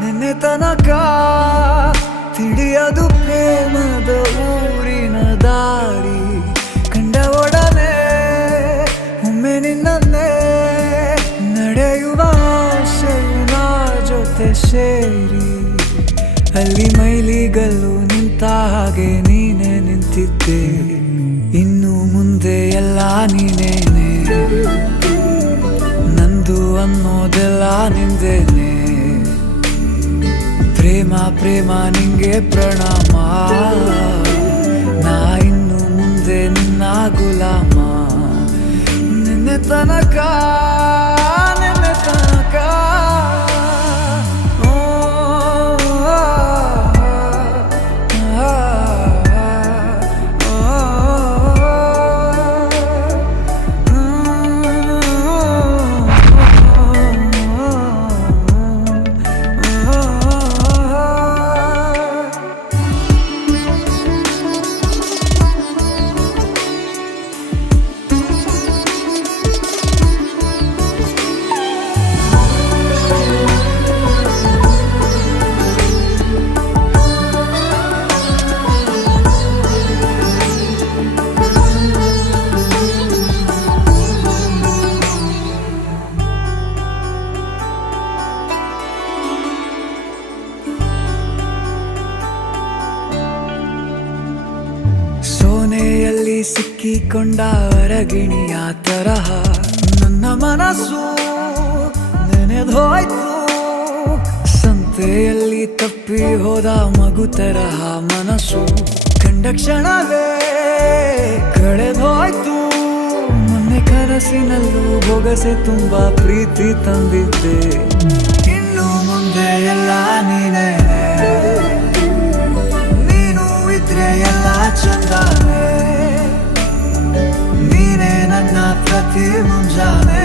ನಿನ್ನೆ ತನಕ ತಿಳಿಯದು ಪ್ರೇಮದ ಊರಿನ ದಾರಿ. ಕಂಡ ಒಡನೆ ಒಮ್ಮೆ ನಿನ್ನೇ ನಡೆಯುವ ಆಸೆಯ ಜೊತೆ ಸೇರಿ, ಅಲ್ಲಿ ಮೈಲಿಗಲ್ಲು ನಿಂತ ಹಾಗೆ ನೀನೆ ನಿಂತಿದ್ದೆ. ಇನ್ನು ಮುಂದೆ ಎಲ್ಲ ನೀನೇನೆ, ನಂದು ಅನ್ನೋದೆಲ್ಲ ನಿಂದೇನೆ. ಪ್ರೇಮ ಪ್ರೇಮ ನಿಂಗೆ ಪ್ರಣಾಮ, ನಾ ಇನ್ನು ಮುಂದೆ ನಿನ್ನ ಗುಲಾಮ. ನಿನ್ನೆ ತನಕ ಸೋನೆಯಲ್ಲಿ ಸಿಕ್ಕಿಕೊಂಡ ಹೊರಗಿಣಿಯ ತರಹ ನನ್ನ ಮನಸ್ಸು ನೆನೆದೋಯ್ತು. ಸಂತೆಯಲ್ಲಿ ತಪ್ಪಿ ಹೋದ ಮಗು ತರಹ ಮನಸ್ಸು ಕಂಡ ಕ್ಷಣವೇ ಕಳೆದೋಯ್ತು. ಮೊನ್ನೆ ಕನಸಿನಲ್ಲೂ ಬೊಗಸೆ ತುಂಬಾ ಪ್ರೀತಿ ತಂದಿದ್ದೆ. ಇನ್ನು ಮುಂದೆ ಎಲ್ಲ ನೀನೇ, ನೀನು ಇದ್ರೆ ಎಲ್ಲ ಚಂದಾನೆ. ನೀನೇ ನನ್ನ ಪ್ರತಿ ಮುಂಜಾನೆ.